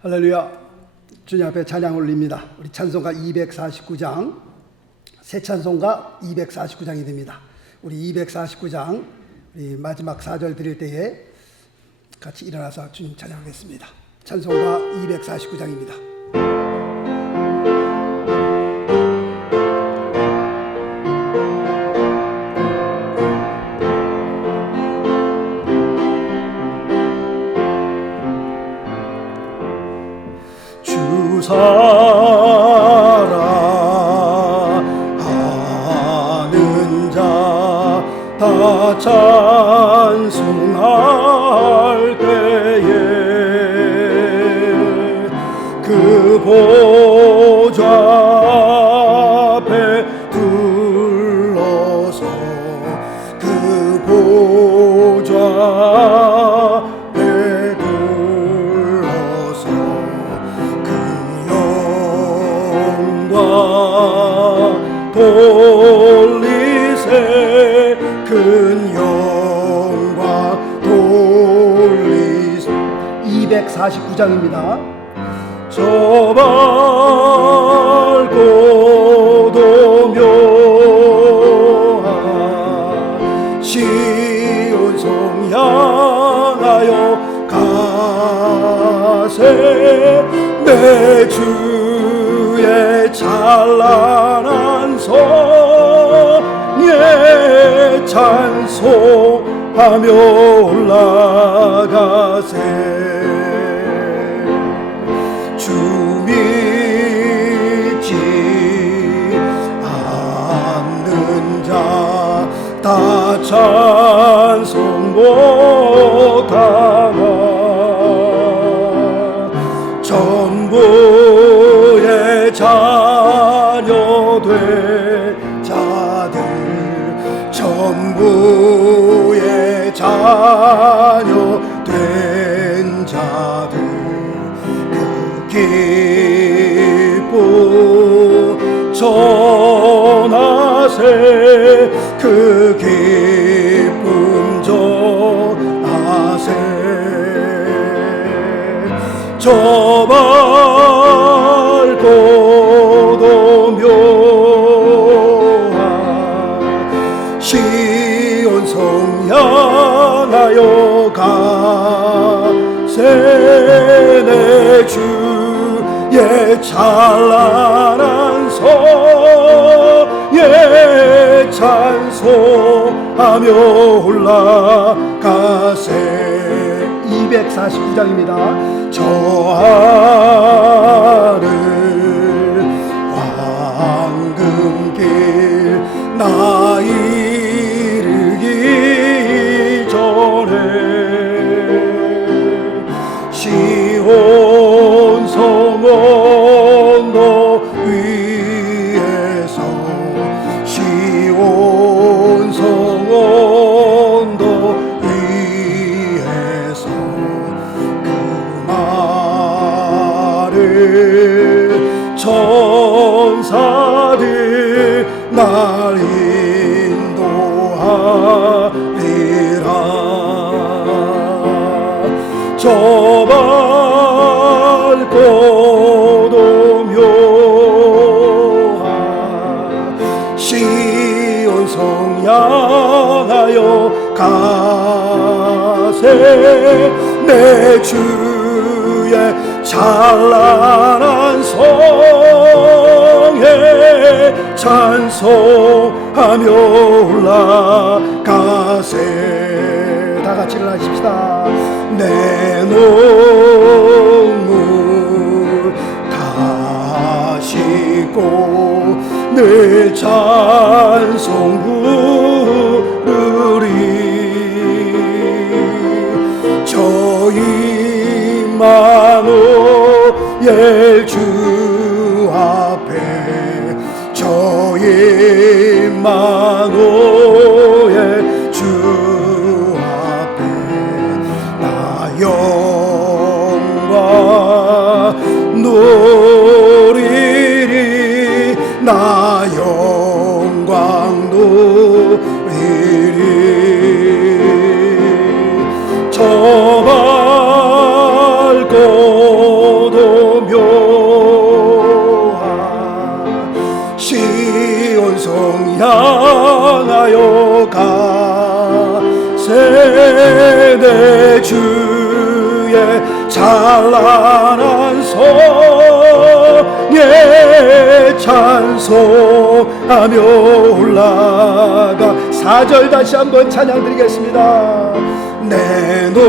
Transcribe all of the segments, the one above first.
할렐루야. 주님 앞에 찬양 올립니다. 우리 찬송가 249장, 새 찬송가 249장이 됩니다. 우리 249장 우리 마지막 4절 드릴 때에 같이 일어나서 주님 찬양하겠습니다. 찬송가 249장입니다. 사랑하는 자 다 찬송할 때에 그 보좌 앞에 둘러서 그 보좌 앞에 둘러서 그 영광 돌리세 큰 영광 돌리세 249장입니다. 저 밝고도 묘한 시온 성 향하여 가세 내 주의 찬란한 성에 찬송하며 올라가세 주 믿지 않는 자 다 찬송 못하나 전부의 자녀 된 자들 전부의 자녀 된 자들 그 기쁨 전하세 그 기쁨 전하세 저 밝고도 묘한 시온 성 향하여 가세 내 주의 찬란한 성에 찬송하며 올라가세 249장입니다. 저 하늘 황금길 나 이르기 전에 시온 성 언덕 위에서 시온 성 언덕 위에서 천사들 날 인도하리라 저 밝고도 묘한 시온 성 향하여 가세 내 주의 찬란한 성에 찬송하며 올라가세 다 같이 일어나십시다. 내 눈물 다 씻고 늘 찬송 부르리 저 임마누엘 주 앞에 저 임마누엘 주 앞에 나 영광 누리리 나 영광 누리리 저 밝고도 주의 찬란한 성에 찬송하며 올라가 4절 다시 한번 찬양 드리겠습니다. 내 눈물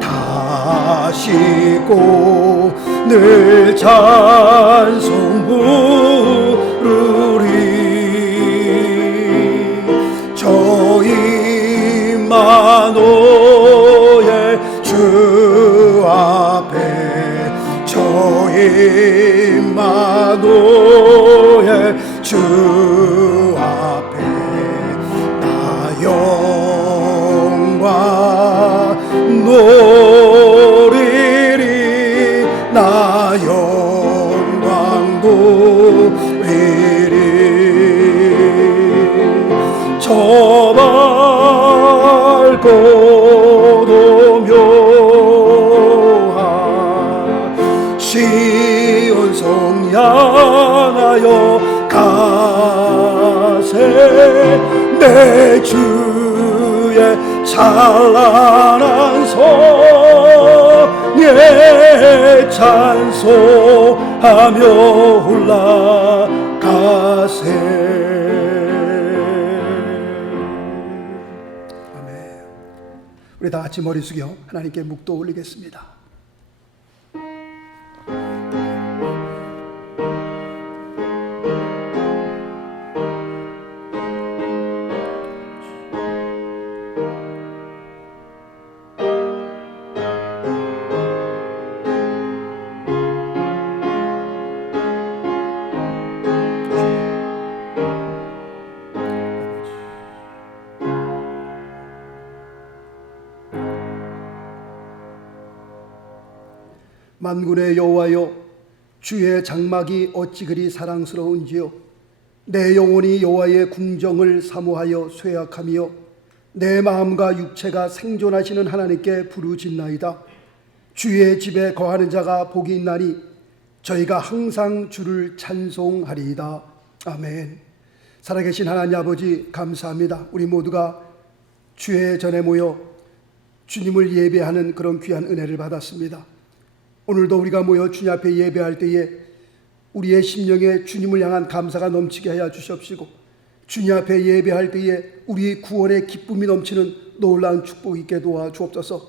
다 씻고 늘 찬송 부르리. 저 임마누엘 주 앞에 저 임마누엘 주 앞에 나 영광 노리리. 나 영광 노리리. 저 밝고도 묘한 시온성 향하여 가세. 내 주의 찬란한 성에 찬송하며 올라가세. 우리 다 같이 머리 숙여 하나님께 묵도 올리겠습니다. 만군의 여호와여, 주의 장막이 어찌 그리 사랑스러운지요. 내 영혼이 여호와의 궁정을 사모하여 쇠약하며 내 마음과 육체가 생존하시는 하나님께 부르짖나이다. 주의 집에 거하는 자가 복이 있나니 저희가 항상 주를 찬송하리이다. 아멘. 살아계신 하나님 아버지, 감사합니다. 우리 모두가 주의 전에 모여 주님을 예배하는 그런 귀한 은혜를 받았습니다. 오늘도 우리가 모여 주님 앞에 예배할 때에 우리의 심령에 주님을 향한 감사가 넘치게 하여 주시옵시고, 주님 앞에 예배할 때에 우리 구원의 기쁨이 넘치는 놀라운 축복 있게 도와 주옵소서.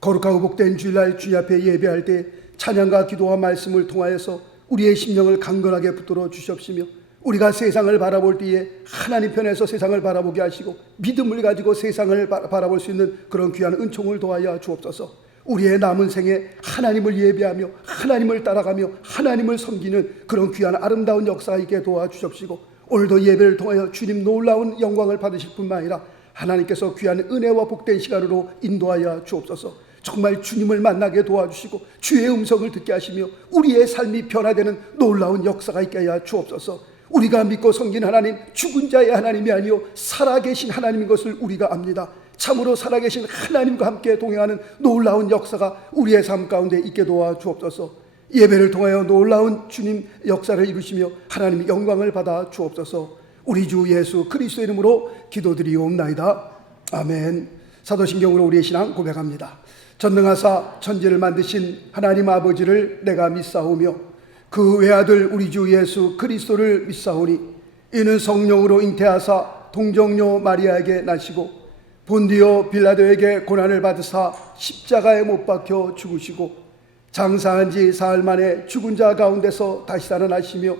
거룩하고 복된 주일날 주님 앞에 예배할 때 찬양과 기도와 말씀을 통하여서 우리의 심령을 강건하게 붙들어 주시옵시며, 우리가 세상을 바라볼 때에 하나님 편에서 세상을 바라보게 하시고 믿음을 가지고 세상을 바라볼 수 있는 그런 귀한 은총을 도하여 주옵소서. 우리의 남은 생에 하나님을 예배하며 하나님을 따라가며 하나님을 섬기는 그런 귀한 아름다운 역사가 있게 도와주십시고, 오늘도 예배를 통하여 주님 놀라운 영광을 받으실 뿐만 아니라 하나님께서 귀한 은혜와 복된 시간으로 인도하여 주옵소서. 정말 주님을 만나게 도와주시고 주의 음성을 듣게 하시며 우리의 삶이 변화되는 놀라운 역사가 있게 하여 주옵소서. 우리가 믿고 섬긴 하나님, 죽은 자의 하나님이 아니요 살아계신 하나님인 것을 우리가 압니다. 참으로 살아계신 하나님과 함께 동행하는 놀라운 역사가 우리의 삶 가운데 있게 도와 주옵소서. 예배를 통하여 놀라운 주님 역사를 이루시며 하나님 영광을 받아 주옵소서. 우리 주 예수 그리스도 이름으로 기도드리옵나이다. 아멘. 사도신경으로 우리의 신앙 고백합니다. 전능하사 천지를 만드신 하나님 아버지를 내가 믿사오며 그 외아들 우리 주 예수 그리스도를 믿사오니 이는 성령으로 잉태하사 동정녀 마리아에게 나시고 본디오 빌라도에게 고난을 받으사 십자가에 못 박혀 죽으시고 장사한 지 사흘 만에 죽은 자 가운데서 다시 살아나시며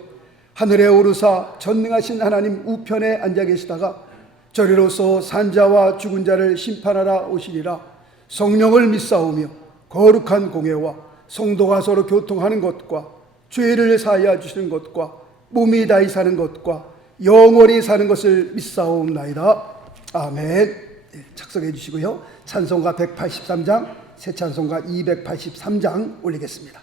하늘에 오르사 전능하신 하나님 우편에 앉아 계시다가 저리로서 산자와 죽은 자를 심판하러 오시리라. 성령을 믿사오며 거룩한 공회와 성도가 서로 교통하는 것과 죄를 사하여 주시는 것과 몸이 다히 사는 것과 영원히 사는 것을 믿사옵나이다. 아멘. 착석해 주시고요. 찬송가 183장, 새 찬송가 283장 올리겠습니다.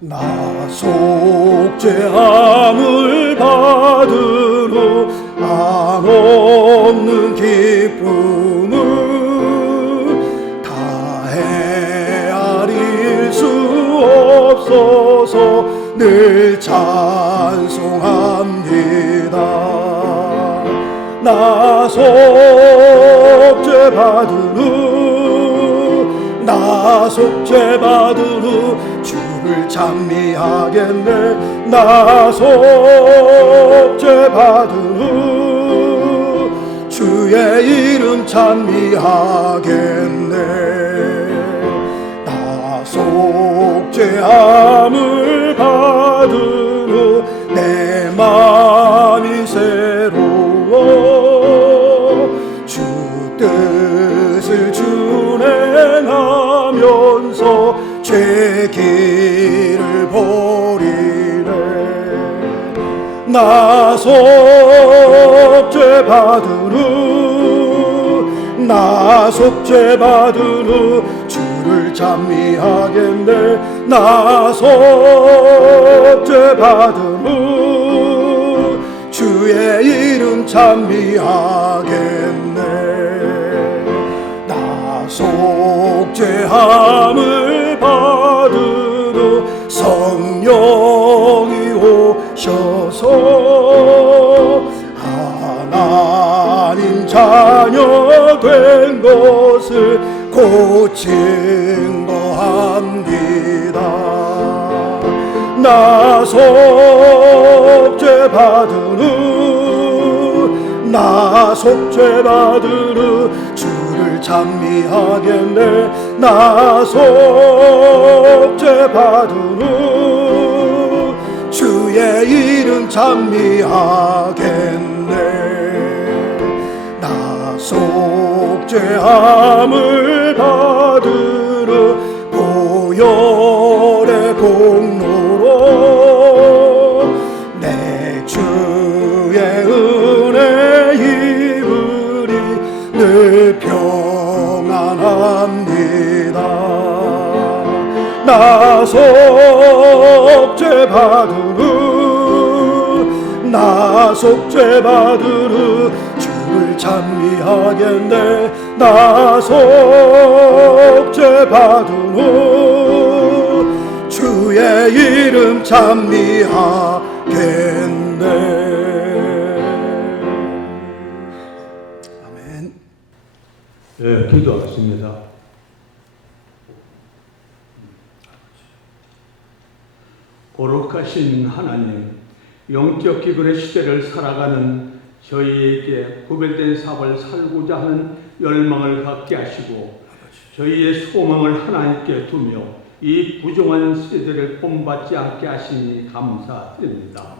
나 속죄함을 받은 후 한없는 기쁨을 다 헤아릴 수 없사 하소서 늘 찬송합니다. 나 속죄 받으루 주를 찬미하겠네. 나 속죄 받으루 주의 이름 찬미하겠네. 나 속죄함을 받으루 내 마음이 새로워 주 뜻을 준행하면서 죄 길을 버리네. 나 속죄 받으루 주를 찬미하겠네. 나 속죄 받으루 주의 이름 찬미하겠네. 나 속죄함을 받으루 성령이 오셔서 하나님 자녀 된 것을 고친 거합니다. 나 속죄 받으루 주를 찬미하겠네. 나 속죄 받으루 주의 이름 찬미하겠네. 나 속죄함을 받으루 보혈의 공로로 내 주의 은혜 입으리 늘 평안합니다. 나 속죄 받으루 주를 찬미하겠네. 나 속죄 받으루 주의 이름 찬미하겠네. 아멘. 네, 기도하겠습니다. 거룩하신 하나님, 영적 기근의 시대를 살아가는 저희에게 구별된 삶을 살고자 하는 열망을 갖게 하시고 저희의 소망을 하나님께 두며 이 부정한 세대를 본받지 않게 하시니 감사드립니다.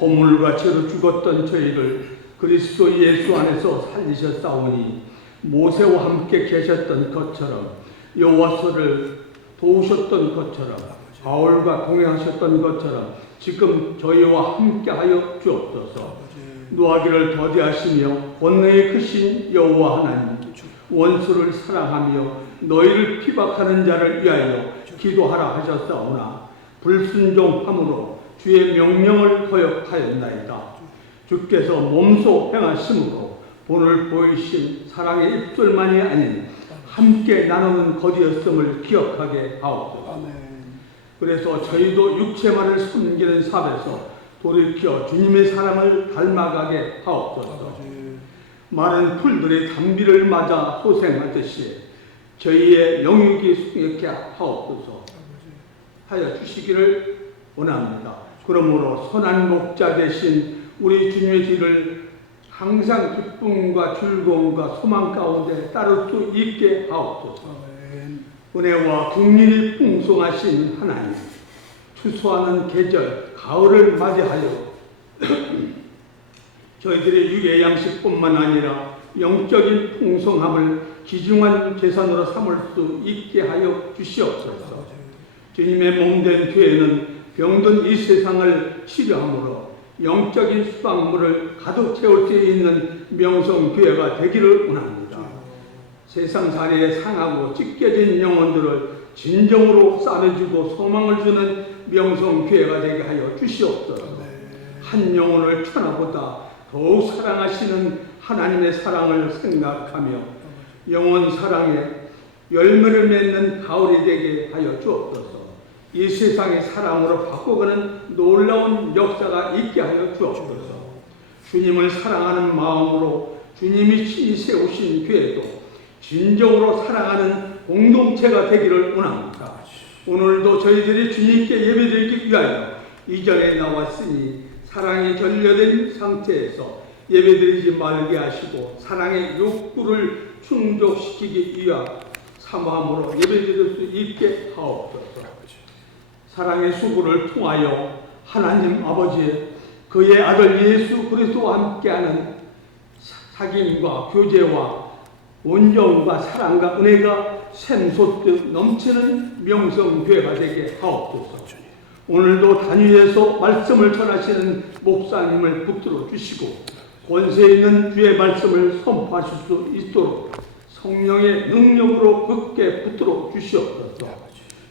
허물과 죄로 죽었던 저희를 그리스도 예수 안에서 살리셨사오니 모세와 함께 계셨던 것처럼 여호와서를 도우셨던 것처럼 바울과 동행하셨던 것처럼 지금 저희와 함께하여 주옵소서. 노하기를 더디하시며 권능이 크신 여호와 하나님, 원수를 사랑하며 너희를 피박하는 자를 위하여 기도하라 하셨사오나 불순종함으로 주의 명령을 거역하였나이다. 주께서 몸소 행하심으로 본을 보이신 사랑의 입술만이 아닌 함께 나누는 것이었음을 기억하게 하옵소서. 그래서 저희도 육체만을 섬기는 삶에서 돌이켜 주님의 사랑을 닮아가게 하옵소서. 많은 풀들이 단비를 맞아 소생하듯이 저희의 영육이 승리케 하옵소서 하여 주시기를 원합니다. 그러므로 선한 목자 되신 우리 주님의 뒤를 항상 기쁨과 즐거움과 소망 가운데 따를 수 있게 하옵소서. 은혜와 국민이 풍성하신 하나님, 추수하는 계절 가을을 맞이하여 저희들의 육의 양식뿐만 아니라 영적인 풍성함을 귀중한 재산으로 삼을 수 있게 하여 주시옵소서. 주님의 몸된 교회는 병든 이 세상을 치료함으로 영적인 수확물을 가득 채울 수 있는 명성교회가 되기를 원합니다. 세상살이에 상하고 찢겨진 영혼들을 진정으로 싸매주고 소망을 주는 명성교회가 되게 하여 주시옵소서. 한 영혼을 천하보다 더욱 사랑하시는 하나님의 사랑을 생각하며 영혼 사랑에 열매를 맺는 가을이 되게 하여 주옵소서. 이 세상의 사랑으로 바꿔가는 놀라운 역사가 있게 하여 주옵소서. 주님을 사랑하는 마음으로 주님이 친히 세우신 교회도 진정으로 사랑하는 공동체가 되기를 원합니다. 오늘도 저희들이 주님께 예배드리기 위하여 이전에 나왔으니 사랑에 결여된 상태에서 예배드리지 말게 하시고 사랑의 욕구를 충족시키기 위한 사모함으로 예배드릴 수 있게 하옵소서. 사랑의 수고를 통하여 하나님 아버지의 그의 아들 예수 그리스도와 함께하는 사귐과 교제와 온정과 사랑과 은혜가 샘솟듯 넘치는 명성교회가 되게 하옵소서. 오늘도 단위에서 말씀을 전하시는 목사님을 붙들어 주시고 권세 있는 주의 말씀을 선포하실 수 있도록 성령의 능력으로 굳게 붙들어 주시옵소서.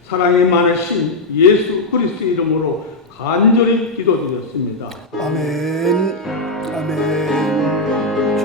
사랑이 많으신 예수 그리스도 이름으로 간절히 기도드렸습니다. 아멘. 아멘. 주.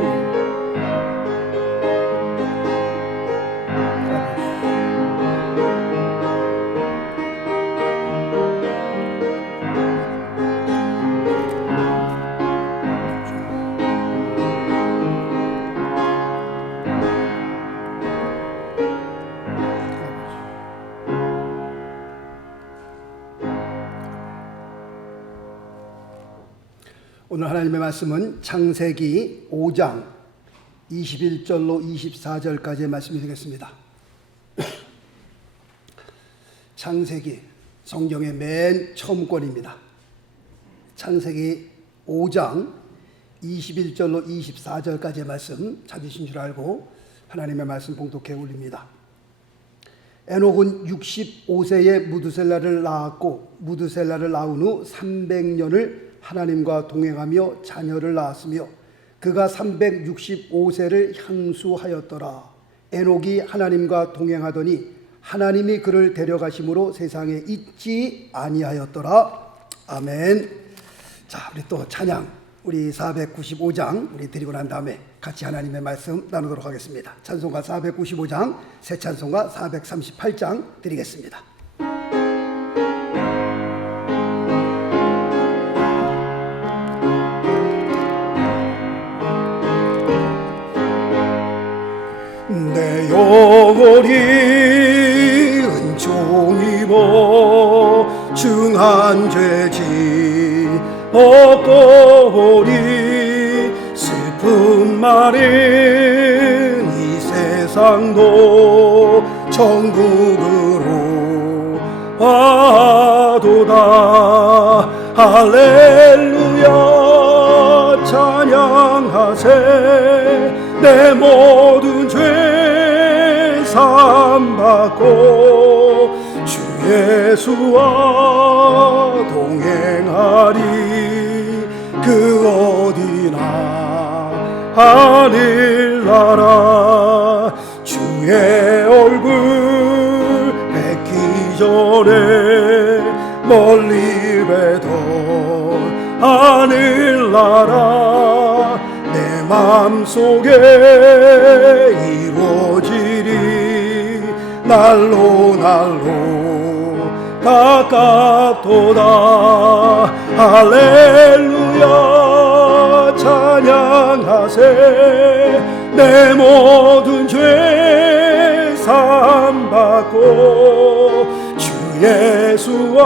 오늘 하나님의 말씀은 창세기 5장 21절로 24절까지의 말씀이 되겠습니다. 창세기 성경의 맨 처음 권입니다. 창세기 5장 21절로 24절까지의 말씀 찾으신 줄 알고 하나님의 말씀 봉독해 올립니다. 에녹은 65세에 무두셀라를 낳았고 무두셀라를 낳은 후 300년을 하나님과 동행하며 자녀를 낳았으며 그가 365세를 향수하였더라. 에녹이 하나님과 동행하더니 하나님이 그를 데려가심으로 세상에 있지 아니하였더라. 아멘. 자, 우리 또 찬양 우리 495장 우리 드리고 난 다음에 같이 하나님의 말씀 나누도록 하겠습니다. 찬송가 495장, 새 찬송가 438장 드리겠습니다. 내 영혼이 은총 입어 중한 죄지 벗고리 슬픔 마른 이 세상도 천국으로 와도다. 할렐루야 찬양하세. 내 모든 죄 사함받고 주 예수와 동행하리. 그 어디나 하늘나라 주의 얼굴 뵙기 전에 멀리 뵈던 하늘나라 내 맘속에 이루어지리. 날로 날로 가깝도다. 할렐루야 찬양하세. 내 모든 죄 사함받고 주 예수와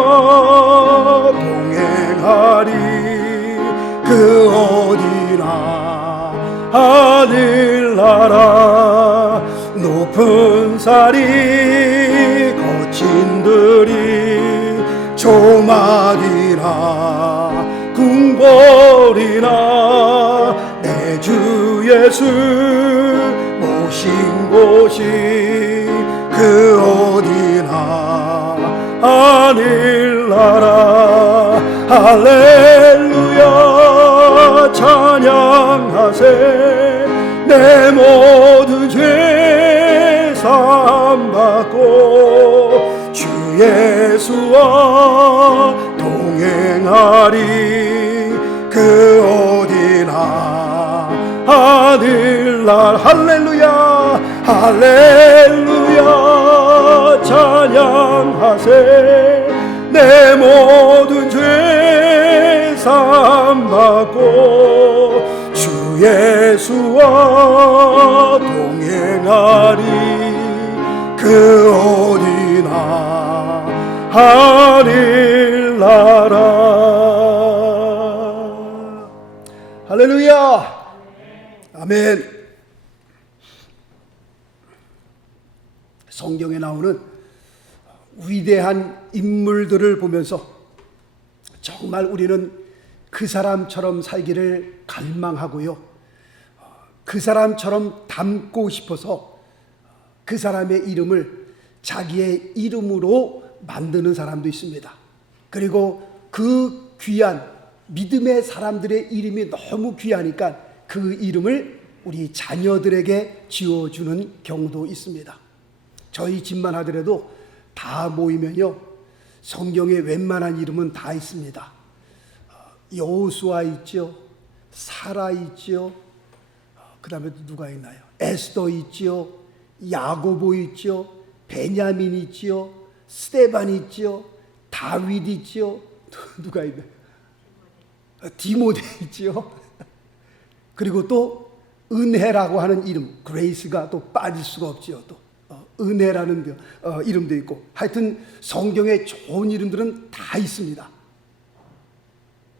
동행하리. 그 어디나 하늘나라 높은 산이 거친 들이 조막이나 궁궐이나 내 주 예수 모신 곳이 그 어디나 하늘나라. 할렐루야 찬양하세. 내 모든 죄 사함받고 주 예수와 동행하리. 그 어디나 하늘날 할렐루야 할렐루야 찬양하세. 내 모든 죄 사함받고 주 예수와 동행하리. 그 어디나 하늘나라. 할렐루야. 아멘. 성경에 나오는 위대한 인물들을 보면서 정말 우리는 그 사람처럼 살기를 갈망하고요, 그 사람처럼 닮고 싶어서 그 사람의 이름을 자기의 이름으로 만드는 사람도 있습니다. 그리고 그 귀한 믿음의 사람들의 이름이 너무 귀하니까 그 이름을 우리 자녀들에게 지어주는 경우도 있습니다. 저희 집만 하더라도 다 모이면요, 성경에 웬만한 이름은 다 있습니다. 여호수아 있죠, 사라 있죠, 그 다음에 누가 있나요? 에스더 있죠, 야고보 있죠, 베냐민 있죠, 스데반 있죠, 다윗 있죠, 누가 있나요? 디모데 있죠. 그리고 또 은혜라고 하는 이름, 그레이스가 또 빠질 수가 없죠. 또 은혜라는 이름도 있고, 하여튼 성경에 좋은 이름들은 다 있습니다.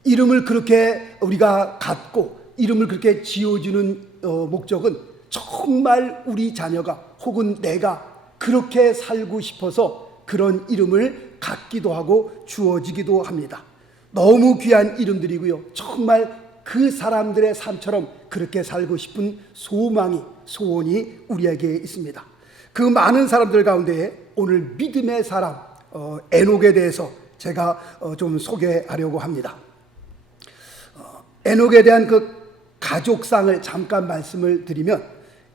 이름을 그렇게 우리가 갖고 이름을 그렇게 지어주는 목적은 정말 우리 자녀가 혹은 내가 그렇게 살고 싶어서 그런 이름을 갖기도 하고 주어지기도 합니다. 너무 귀한 이름들이고요, 정말 그 사람들의 삶처럼 그렇게 살고 싶은 소원이 우리에게 있습니다. 그 많은 사람들 가운데 오늘 믿음의 사람 에녹에 대해서 제가 좀 소개하려고 합니다. 에녹에 대한 그 가족상을 잠깐 말씀을 드리면,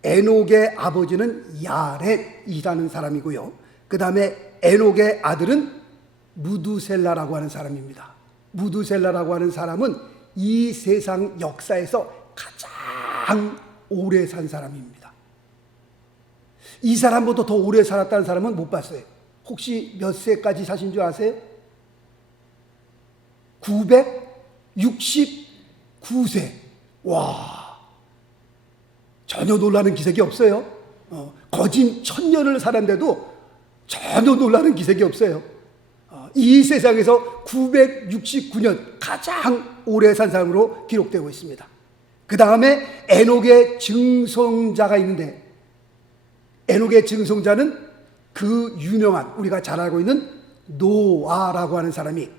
에녹의 아버지는 야렛이라는 사람이고요, 그 다음에 에녹의 아들은 무두셀라라고 하는 사람입니다. 무두셀라라고 하는 사람은 이 세상 역사에서 가장 오래 산 사람입니다. 이 사람보다 더 오래 살았다는 사람은 못 봤어요. 혹시 몇 세까지 사신 줄 아세요? 969세. 와, 전혀 놀라는 기색이 없어요. 거진 1000년을 살았는데도 전혀 놀라는 기색이 없어요. 이 세상에서 969년 가장 오래 산 사람으로 기록되고 있습니다. 그 다음에 에녹의 증손자가 있는데, 에녹의 증손자는 그 유명한, 우리가 잘 알고 있는 노아라고 하는 사람이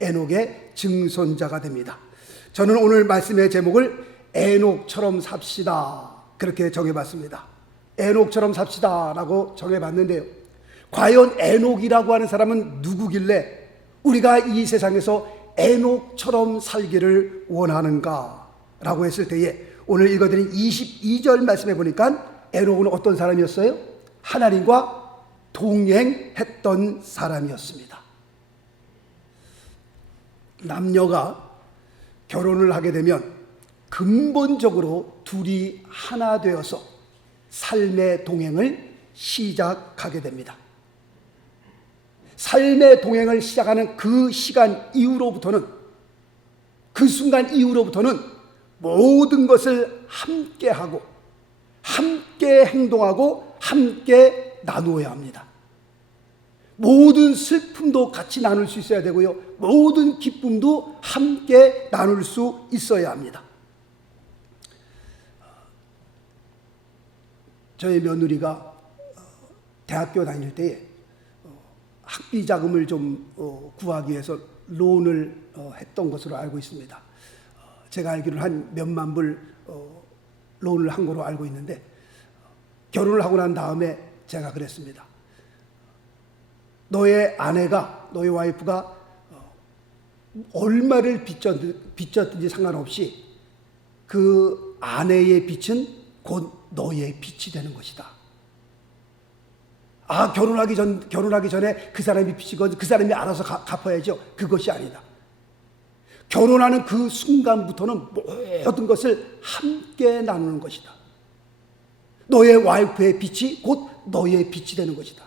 에녹의 증손자가 됩니다. 저는 오늘 말씀의 제목을 에녹처럼 삽시다, 그렇게 정해봤습니다. 에녹처럼 삽시다 라고 정해봤는데요, 과연 에녹이라고 하는 사람은 누구길래 우리가 이 세상에서 에녹처럼 살기를 원하는가 라고 했을 때에, 오늘 읽어드린 22절 말씀해 보니까 에녹은 어떤 사람이었어요? 하나님과 동행했던 사람이었습니다. 남녀가 결혼을 하게 되면 근본적으로 둘이 하나 되어서 삶의 동행을 시작하게 됩니다. 삶의 동행을 시작하는 그 시간 이후로부터는, 그 순간 이후로부터는 모든 것을 함께 하고 함께 행동하고 함께 나누어야 합니다. 모든 슬픔도 같이 나눌 수 있어야 되고요, 모든 기쁨도 함께 나눌 수 있어야 합니다. 저희 며느리가 대학교 다닐 때에 학비 자금을 좀 구하기 위해서 론을 했던 것으로 알고 있습니다. 제가 알기로는 한 몇만 불 론을 한 거로 알고 있는데, 결혼을 하고 난 다음에 제가 그랬습니다. 너의 아내가, 너의 와이프가 얼마를 빚졌든지 상관없이 그 아내의 빚은 곧 너의 빚이 되는 것이다. 결혼하기 전에 그 사람이 빚이건 그 사람이 알아서 갚아야죠. 그것이 아니다. 결혼하는 그 순간부터는 모든 것을 함께 나누는 것이다. 너의 와이프의 빚이 곧 너의 빚이 되는 것이다.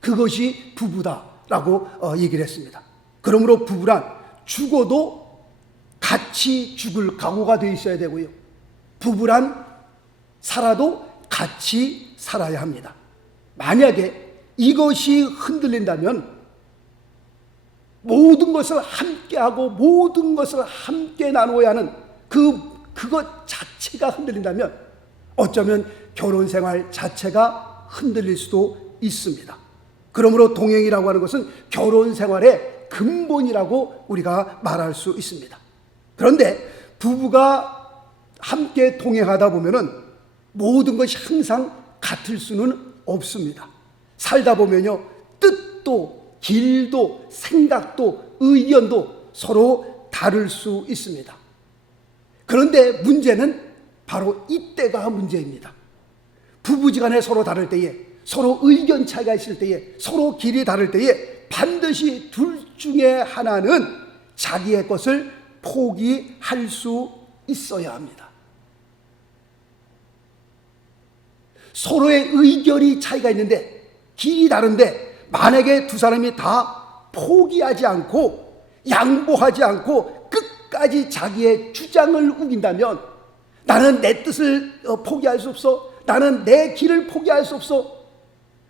그것이 부부다. 라고 얘기를 했습니다. 그러므로 부부란 죽어도 같이 죽을 각오가 되어 있어야 되고요. 부부란 살아도 같이 살아야 합니다. 만약에 이것이 흔들린다면 모든 것을 함께하고 모든 것을 함께 나누어야 하는 그것 자체가 흔들린다면 어쩌면 결혼 생활 자체가 흔들릴 수도 있습니다. 그러므로 동행이라고 하는 것은 결혼 생활의 근본이라고 우리가 말할 수 있습니다. 그런데 부부가 함께 동행하다 보면은 모든 것이 항상 같을 수는 없습니다. 살다 보면요, 뜻도 길도 생각도 의견도 서로 다를 수 있습니다. 그런데 문제는 바로 이때가 문제입니다. 부부지간에 서로 다를 때에, 서로 의견 차이가 있을 때에, 서로 길이 다를 때에 반드시 둘 중에 하나는 자기의 것을 포기할 수 있어야 합니다. 서로의 의견이 차이가 있는데, 길이 다른데 만약에 두 사람이 다 포기하지 않고 양보하지 않고 끝까지 자기의 주장을 우긴다면, 나는 내 뜻을 포기할 수 없어, 나는 내 길을 포기할 수 없어,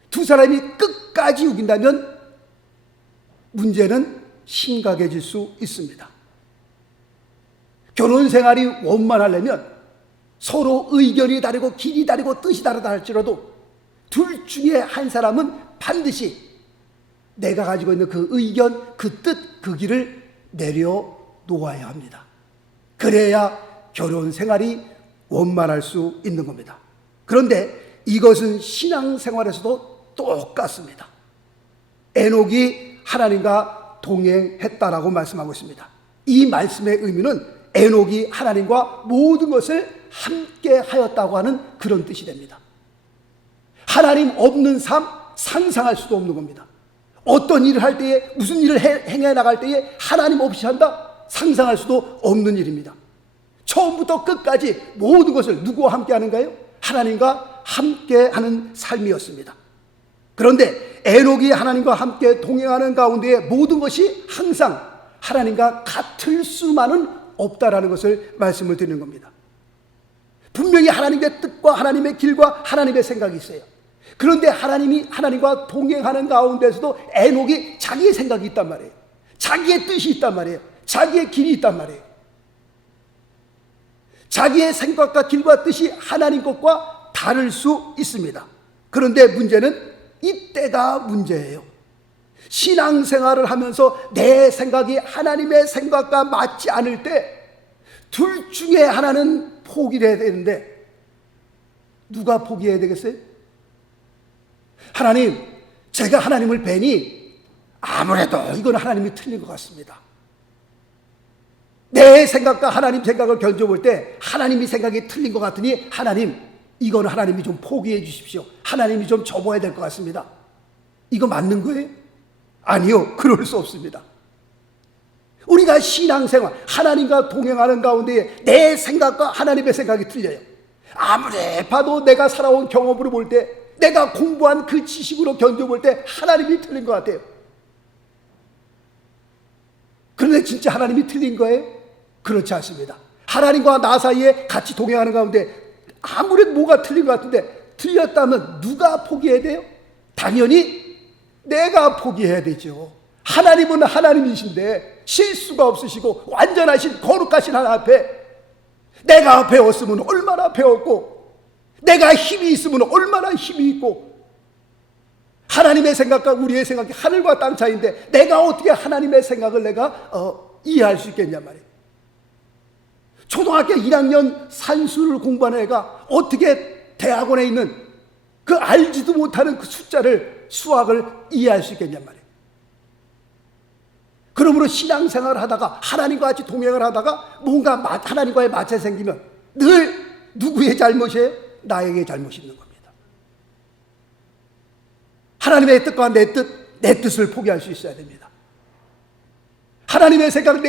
두 사람이 끝까지 우긴다면 문제는 심각해질 수 있습니다. 결혼 생활이 원만하려면 서로 의견이 다르고 길이 다르고 뜻이 다르다 할지라도 둘 중에 한 사람은 반드시 내가 가지고 있는 그 의견, 그 뜻, 그 길을 내려놓아야 합니다. 그래야 결혼 생활이 원만할 수 있는 겁니다. 그런데 이것은 신앙생활에서도 똑같습니다. 에녹이 하나님과 동행했다라고 말씀하고 있습니다. 이 말씀의 의미는 에녹이 하나님과 모든 것을 함께 하였다고 하는 그런 뜻이 됩니다. 하나님 없는 삶 상상할 수도 없는 겁니다. 어떤 일을 할 때에, 무슨 일을 행해 나갈 때에 하나님 없이 한다? 상상할 수도 없는 일입니다. 처음부터 끝까지 모든 것을 누구와 함께 하는가요? 하나님과 함께 하는 삶이었습니다. 그런데 에녹이 하나님과 함께 동행하는 가운데 모든 것이 항상 하나님과 같을 수만은 없다라는 것을 말씀을 드리는 겁니다. 분명히 하나님의 뜻과 하나님의 길과 하나님의 생각이 있어요. 그런데 하나님이 하나님과 동행하는 가운데서도 에녹이 자기의 생각이 있단 말이에요. 자기의 뜻이 있단 말이에요. 자기의 길이 있단 말이에요. 자기의 생각과 길과 뜻이 하나님 것과 다를 수 있습니다. 그런데 문제는 이때가 문제예요. 신앙생활을 하면서 내 생각이 하나님의 생각과 맞지 않을 때 둘 중에 하나는 포기를 해야 되는데 누가 포기해야 되겠어요? 하나님, 제가 하나님을 뵈니 아무래도 이건 하나님이 틀린 것 같습니다. 내 생각과 하나님 생각을 견뎌볼 때 하나님이 생각이 틀린 것 같으니 하나님, 이건 하나님이 좀 포기해 주십시오. 하나님이 좀 접어야 될 것 같습니다. 이거 맞는 거예요? 아니요, 그럴 수 없습니다. 우리가 신앙생활, 하나님과 동행하는 가운데 내 생각과 하나님의 생각이 틀려요. 아무리 봐도 내가 살아온 경험으로 볼 때, 내가 공부한 그 지식으로 견뎌볼 때 하나님이 틀린 것 같아요. 그런데 진짜 하나님이 틀린 거예요? 그렇지 않습니다. 하나님과 나 사이에 같이 동행하는 가운데 아무래도 뭐가 틀린 것 같은데, 틀렸다면 누가 포기해야 돼요? 당연히 내가 포기해야 되죠. 하나님은 하나님이신데 실수가 없으시고 완전하신 거룩하신 하나님 앞에 내가 배웠으면 얼마나 배웠고, 내가 힘이 있으면 얼마나 힘이 있고, 하나님의 생각과 우리의 생각이 하늘과 땅 차이인데 내가 어떻게 하나님의 생각을 내가 이해할 수 있겠냐 말이에요. 초등학교 1학년 산수를 공부하는 애가 어떻게 대학원에 있는 그 알지도 못하는 그 숫자를, 수학을 이해할 수 있겠냐 말이에요. 그러므로 신앙생활을 하다가 하나님과 같이 동행을 하다가 뭔가 하나님과의 마찰이 생기면 늘 누구의 잘못이에요? 나에게 잘못이 있는 겁니다. 하나님의 뜻과 내 뜻을 포기할 수 있어야 됩니다. 하나님의 생각,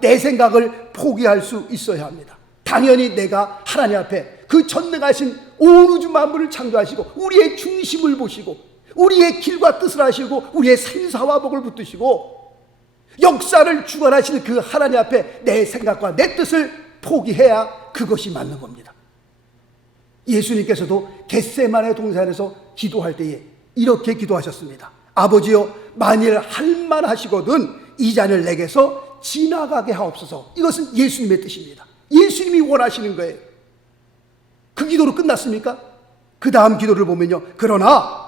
내 생각을 포기할 수 있어야 합니다. 당연히 내가 하나님 앞에 그 전능하신 온 우주 만물을 창조하시고 우리의 중심을 보시고 우리의 길과 뜻을 하시고 우리의 생사와 복을 붙드시고 역사를 주관하시는 그 하나님 앞에 내 생각과 내 뜻을 포기해야 그것이 맞는 겁니다. 예수님께서도 겟세마네 동산에서 기도할 때에 이렇게 기도하셨습니다. 아버지여, 만일 할만하시거든 이 잔을 내게서 지나가게 하옵소서. 이것은 예수님의 뜻입니다. 예수님이 원하시는 거예요. 그 기도로 끝났습니까? 그 다음 기도를 보면요, 그러나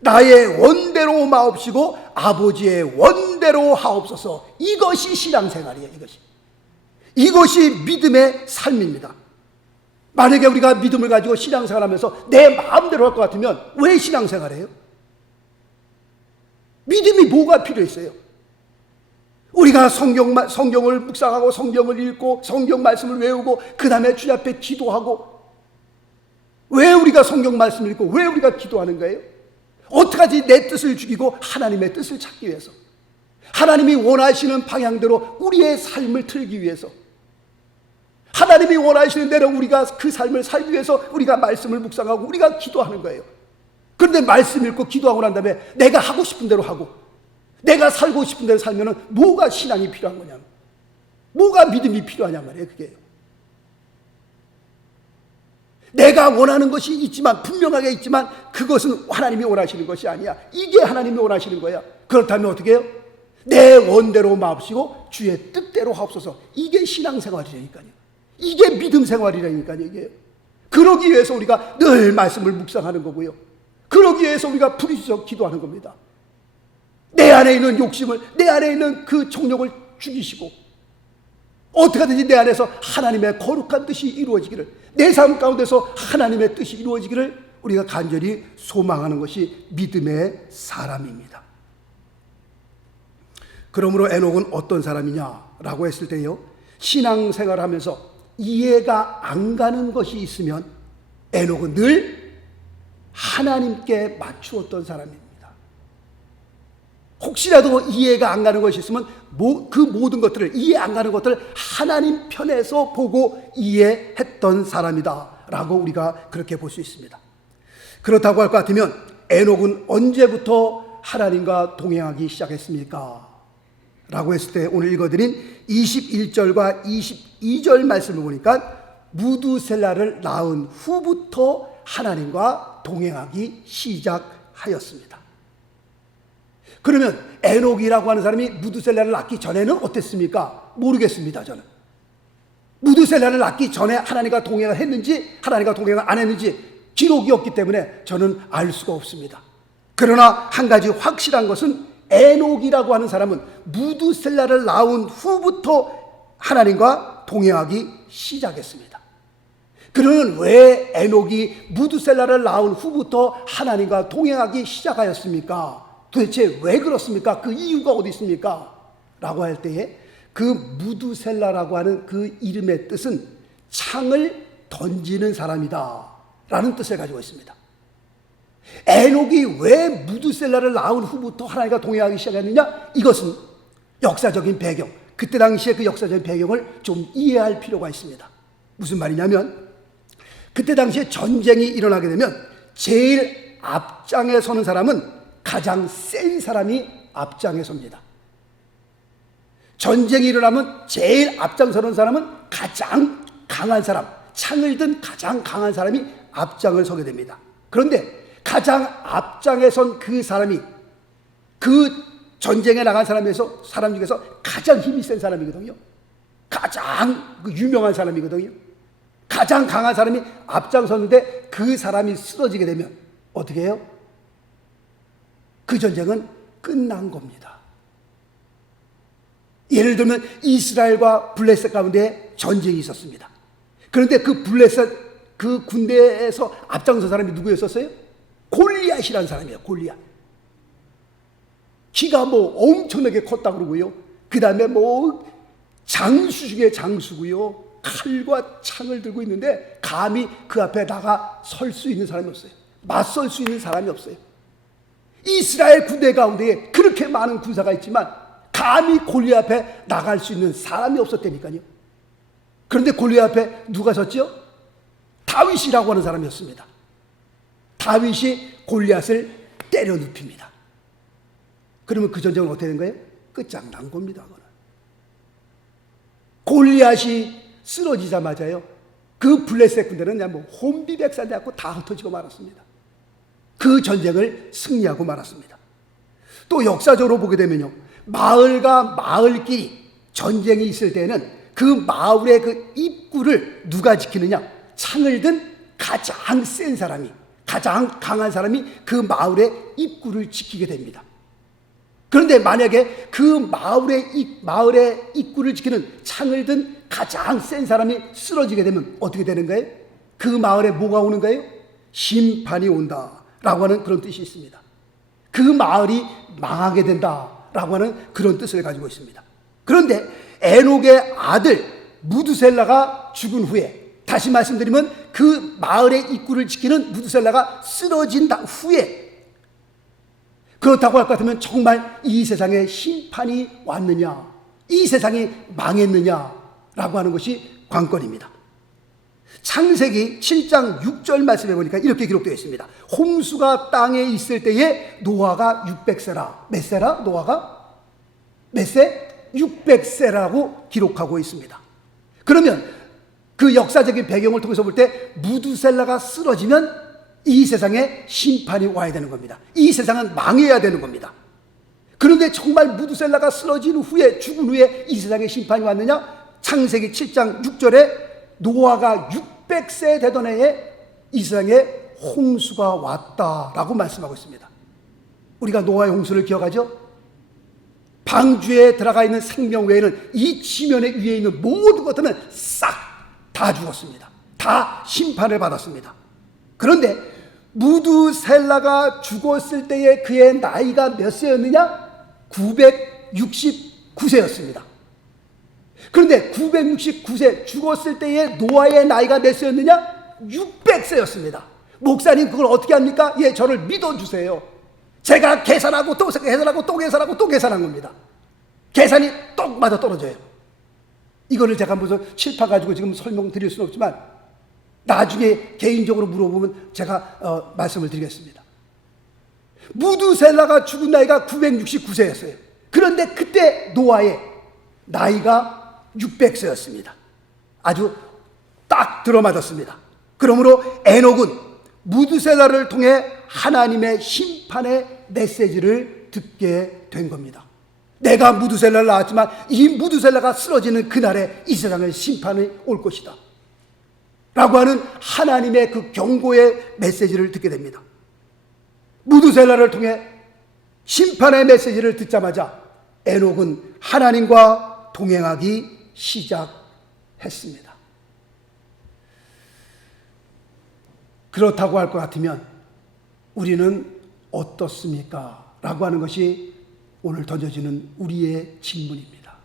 나의 원대로 마옵시고 아버지의 원대로 하옵소서. 이것이 신앙생활이에요. 이것이 믿음의 삶입니다. 만약에 우리가 믿음을 가지고 신앙생활하면서 내 마음대로 할 것 같으면 왜 신앙생활해요? 믿음이 뭐가 필요했어요? 우리가 성경을 묵상하고 성경을 읽고 성경 말씀을 외우고 그 다음에 주님 앞에 기도하고, 왜 우리가 성경 말씀을 읽고 왜 우리가 기도하는 거예요? 어떡하지 내 뜻을 죽이고 하나님의 뜻을 찾기 위해서, 하나님이 원하시는 방향대로 우리의 삶을 틀기 위해서, 하나님이 원하시는 대로 우리가 그 삶을 살기 위해서 우리가 말씀을 묵상하고 우리가 기도하는 거예요. 그런데 말씀 읽고 기도하고 난 다음에 내가 하고 싶은 대로 하고 내가 살고 싶은 대로 살면은 뭐가 신앙이 필요한 거냐, 뭐가 믿음이 필요하냐 말이에요. 그게 내가 원하는 것이 있지만, 분명하게 있지만 그것은 하나님이 원하시는 것이 아니야. 이게 하나님이 원하시는 거야. 그렇다면 어떻게 해요? 내 원대로 마옵시고 주의 뜻대로 하옵소서. 이게 신앙생활이라니까요. 이게 믿음 생활이라니까요. 이게 그러기 위해서 우리가 늘 말씀을 묵상하는 거고요, 그러기 위해서 우리가 부르짖어 기도하는 겁니다. 내 안에 있는 욕심을, 내 안에 있는 그 정욕을 죽이시고 어떻게 하든지 내 안에서 하나님의 거룩한 뜻이 이루어지기를, 내 삶 가운데서 하나님의 뜻이 이루어지기를 우리가 간절히 소망하는 것이 믿음의 사람입니다. 그러므로 에녹은 어떤 사람이냐라고 했을 때요, 신앙생활을 하면서 이해가 안 가는 것이 있으면 에녹은 늘 하나님께 맞추었던 사람입니다. 혹시라도 이해가 안 가는 것이 있으면 그 모든 것들을, 이해 안 가는 것들을 하나님 편에서 보고 이해했던 사람이다 라고 우리가 그렇게 볼 수 있습니다. 그렇다고 할 것 같으면 에녹은 언제부터 하나님과 동행하기 시작했습니까? 라고 했을 때 오늘 읽어드린 21절과 22절 말씀을 보니까 무두셀라를 낳은 후부터 하나님과 동행하기 시작하였습니다. 그러면 에녹이라고 하는 사람이 무두셀라를 낳기 전에는 어땠습니까? 모르겠습니다. 저는 무두셀라를 낳기 전에 하나님과 동행을 했는지 하나님과 동행을 안 했는지 기록이 없기 때문에 저는 알 수가 없습니다. 그러나 한 가지 확실한 것은 에녹이라고 하는 사람은 무두셀라를 낳은 후부터 하나님과 동행하기 시작했습니다. 그러면 왜 에녹이 무두셀라를 낳은 후부터 하나님과 동행하기 시작하였습니까? 도대체 왜 그렇습니까? 그 이유가 어디 있습니까? 라고 할 때에 그 무두셀라라고 하는 그 이름의 뜻은 창을 던지는 사람이다 라는 뜻을 가지고 있습니다. 에녹이 왜 무두셀라를 낳은 후부터 하나님과 동행하기 시작했느냐? 이것은 역사적인 배경, 그때 당시에 그 역사적인 배경을 좀 이해할 필요가 있습니다. 무슨 말이냐면 그때 당시에 전쟁이 일어나게 되면 제일 앞장에 서는 사람은 가장 센 사람이 앞장에 섭니다. 전쟁이 일어나면 제일 앞장서는 사람은 가장 강한 사람, 창을 든 가장 강한 사람이 앞장을 서게 됩니다. 그런데 가장 앞장에 선 그 사람이 그 전쟁에 나간 사람 중에서 가장 힘이 센 사람이거든요. 가장 유명한 사람이거든요. 가장 강한 사람이 앞장섰는데 그 사람이 쓰러지게 되면 어떻게 해요? 그 전쟁은 끝난 겁니다. 예를 들면 이스라엘과 블레셋 가운데 전쟁이 있었습니다. 그런데 그 블레셋 그 군대에서 앞장선 사람이 누구였었어요? 골리앗이라는 사람이에요. 골리앗. 키가 엄청나게 컸다 그러고요. 그 다음에 장수 중에 장수고요. 칼과 창을 들고 있는데 감히 그 앞에 나가 설 수 있는 사람이 없어요. 맞설 수 있는 사람이 없어요. 이스라엘 군대 가운데 그렇게 많은 군사가 있지만 감히 골리앗 앞에 나갈 수 있는 사람이 없었다니까요. 그런데 골리앗 앞에 누가 섰죠? 다윗이라고 하는 사람이었습니다. 다윗이 골리앗을 때려 눕힙니다. 그러면 그 전쟁은 어떻게 된 거예요? 끝장난 겁니다. 그거는. 골리앗이 쓰러지자마자요, 그 블레셋 군대는 그냥 뭐 혼비백산 되고 다 흩어지고 말았습니다. 그 전쟁을 승리하고 말았습니다. 또 역사적으로 보게 되면요, 마을과 마을끼리 전쟁이 있을 때는 그 마을의 그 입구를 누가 지키느냐? 창을 든 가장 센 사람이, 가장 강한 사람이 그 마을의 입구를 지키게 됩니다. 그런데 만약에 그 마을의 입구를 지키는 창을 든 가장 센 사람이 쓰러지게 되면 어떻게 되는 거예요? 그 마을에 뭐가 오는 거예요? 심판이 온다라고 하는 그런 뜻이 있습니다. 그 마을이 망하게 된다라고 하는 그런 뜻을 가지고 있습니다. 그런데 에녹의 아들 무드셀라가 죽은 후에, 다시 말씀드리면 그 마을의 입구를 지키는 무드셀라가 쓰러진 후에, 그렇다고 할 것 같으면 정말 이 세상에 심판이 왔느냐, 이 세상이 망했느냐라고 하는 것이 관건입니다. 창세기 7장 6절 말씀해 보니까 이렇게 기록되어 있습니다. 홍수가 땅에 있을 때에 노아가 600세라. 몇 세라? 노아가? 몇 세? 600세라고 기록하고 있습니다. 그러면 그 역사적인 배경을 통해서 볼 때 무두셀라가 쓰러지면 이 세상에 심판이 와야 되는 겁니다. 이 세상은 망해야 되는 겁니다. 그런데 정말 무두셀라가 쓰러진 후에, 죽은 후에 이 세상에 심판이 왔느냐? 창세기 7장 6절에 노아가 600세 되던 해에 이 세상에 홍수가 왔다라고 말씀하고 있습니다. 우리가 노아의 홍수를 기억하죠? 방주에 들어가 있는 생명 외에는 이 지면에 위에 있는 모든 것들은 싹 다 죽었습니다. 다 심판을 받았습니다. 그런데 무두셀라가 죽었을 때에 그의 나이가 몇 세였느냐? 969세였습니다. 그런데 969세 죽었을 때에 노아의 나이가 몇 세였느냐? 600세였습니다. 목사님 그걸 어떻게 합니까? 예, 저를 믿어주세요. 제가 계산하고 또 계산하고 또 계산하고 또 계산한 겁니다. 계산이 똑 맞아 떨어져요. 이거를 제가 무슨 칠파가지고 지금 설명드릴 수는 없지만 나중에 개인적으로 물어보면 제가 말씀을 드리겠습니다. 무두셀라가 죽은 나이가 969세였어요. 그런데 그때 노아의 나이가 600세였습니다. 아주 딱 들어맞았습니다. 그러므로 에녹은 무두셀라를 통해 하나님의 심판의 메시지를 듣게 된 겁니다. 내가 무두셀라를 낳았지만 이 무두셀라가 쓰러지는 그날에 이 세상에 심판이 올 것이다 라고 하는 하나님의 그 경고의 메시지를 듣게 됩니다. 무두셀라를 통해 심판의 메시지를 듣자마자 에녹은 하나님과 동행하기 시작했습니다. 그렇다고 할 것 같으면 우리는 어떻습니까? 라고 하는 것이 오늘 던져지는 우리의 질문입니다.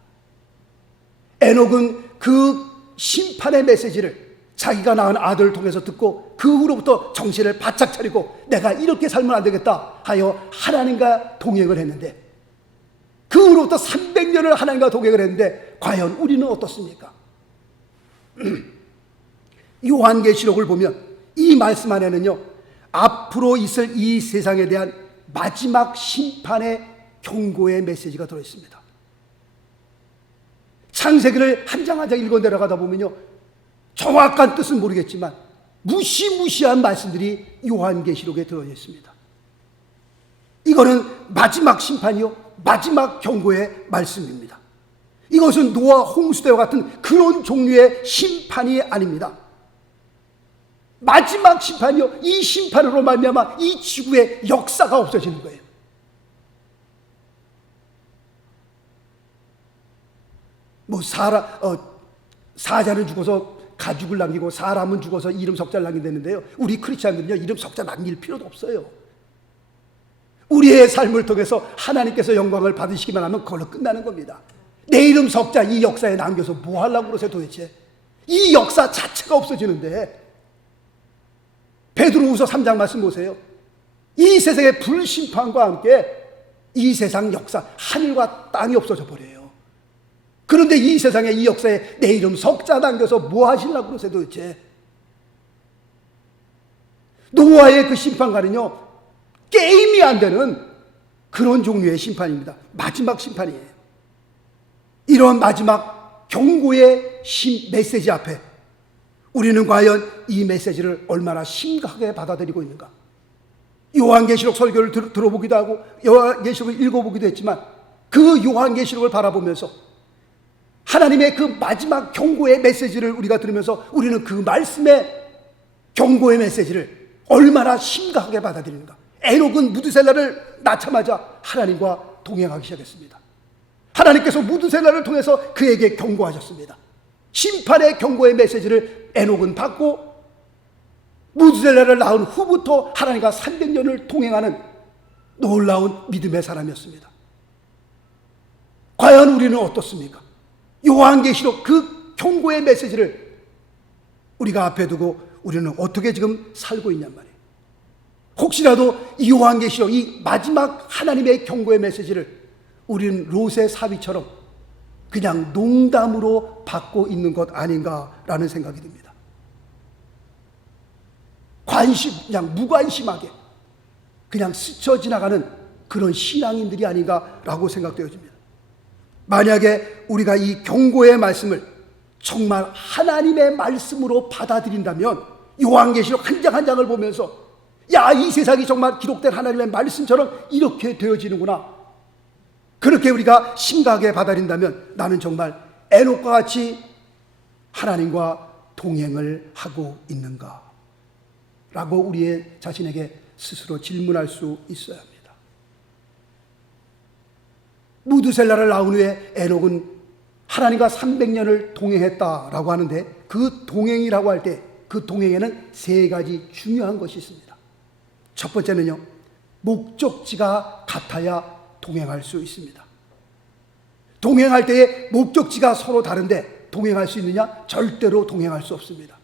에녹은 그 심판의 메시지를 자기가 낳은 아들을 통해서 듣고 그 후로부터 정신을 바짝 차리고 내가 이렇게 살면 안 되겠다 하여 하나님과 동행을 했는데, 그 후로부터 300년을 하나님과 동행을 했는데 과연 우리는 어떻습니까? 요한계시록을 보면 이 말씀 안에는요, 앞으로 있을 이 세상에 대한 마지막 심판의 경고의 메시지가 들어있습니다. 창세기를 한 장 한 장 읽어 내려가다 보면요, 정확한 뜻은 모르겠지만 무시무시한 말씀들이 요한계시록에 들어져 있습니다. 이거는 마지막 심판이요, 마지막 경고의 말씀입니다. 이것은 노아 홍수 때와 같은 그런 종류의 심판이 아닙니다. 마지막 심판이요, 이 심판으로 말미암아 이 지구의 역사가 없어지는 거예요. 뭐 사자는 죽어서 가죽을 남기고 사람은 죽어서 이름 석자를 남긴다는데요, 우리 크리스찬들은요 이름 석자 남길 필요도 없어요. 우리의 삶을 통해서 하나님께서 영광을 받으시기만 하면 그걸로 끝나는 겁니다. 내 이름 석자 이 역사에 남겨서 뭐 하려고 그러세요 도대체? 이 역사 자체가 없어지는데. 베드로후서 3장 말씀 보세요. 이 세상의 불심판과 함께 이 세상 역사, 하늘과 땅이 없어져 버려요. 그런데 이 세상에 이 역사에 내 이름 석자 남겨서 뭐 하시려고 그러세요 도대체? 노아의 그 심판관은요, 게임이 안 되는 그런 종류의 심판입니다. 마지막 심판이에요. 이런 마지막 경고의 메시지 앞에 우리는 과연 이 메시지를 얼마나 심각하게 받아들이고 있는가? 요한계시록 설교를 들어보기도 하고 요한계시록을 읽어보기도 했지만 그 요한계시록을 바라보면서 하나님의 그 마지막 경고의 메시지를 우리가 들으면서 우리는 그 말씀의 경고의 메시지를 얼마나 심각하게 받아들이는가? 에녹은 무드셀라를 낳자마자 하나님과 동행하기 시작했습니다. 하나님께서 무드셀라를 통해서 그에게 경고하셨습니다. 심판의 경고의 메시지를 에녹은 받고 무드셀라를 낳은 후부터 하나님과 300년을 동행하는 놀라운 믿음의 사람이었습니다. 과연 우리는 어떻습니까? 요한계시록 그 경고의 메시지를 우리가 앞에 두고 우리는 어떻게 지금 살고 있냔 말이에요. 혹시라도 이 요한계시록 이 마지막 하나님의 경고의 메시지를 우리는 롯의 사위처럼 그냥 농담으로 받고 있는 것 아닌가라는 생각이 듭니다. 그냥 무관심하게 그냥 스쳐 지나가는 그런 신앙인들이 아닌가라고 생각되어집니다. 만약에 우리가 이 경고의 말씀을 정말 하나님의 말씀으로 받아들인다면 요한계시록 한 장 한 장을 보면서 야, 이 세상이 정말 기록된 하나님의 말씀처럼 이렇게 되어지는구나, 그렇게 우리가 심각하게 받아들인다면 나는 정말 에녹과 같이 하나님과 동행을 하고 있는가? 라고 우리의 자신에게 스스로 질문할 수 있어야 합니다. 무드셀라를 낳은 후에 에녹은 하나님과 300년을 동행했다라고 하는데 그 동행이라고 할 때 그 동행에는 세 가지 중요한 것이 있습니다. 첫 번째는요, 목적지가 같아야 동행할 수 있습니다. 동행할 때에 목적지가 서로 다른데 동행할 수 있느냐? 절대로 동행할 수 없습니다.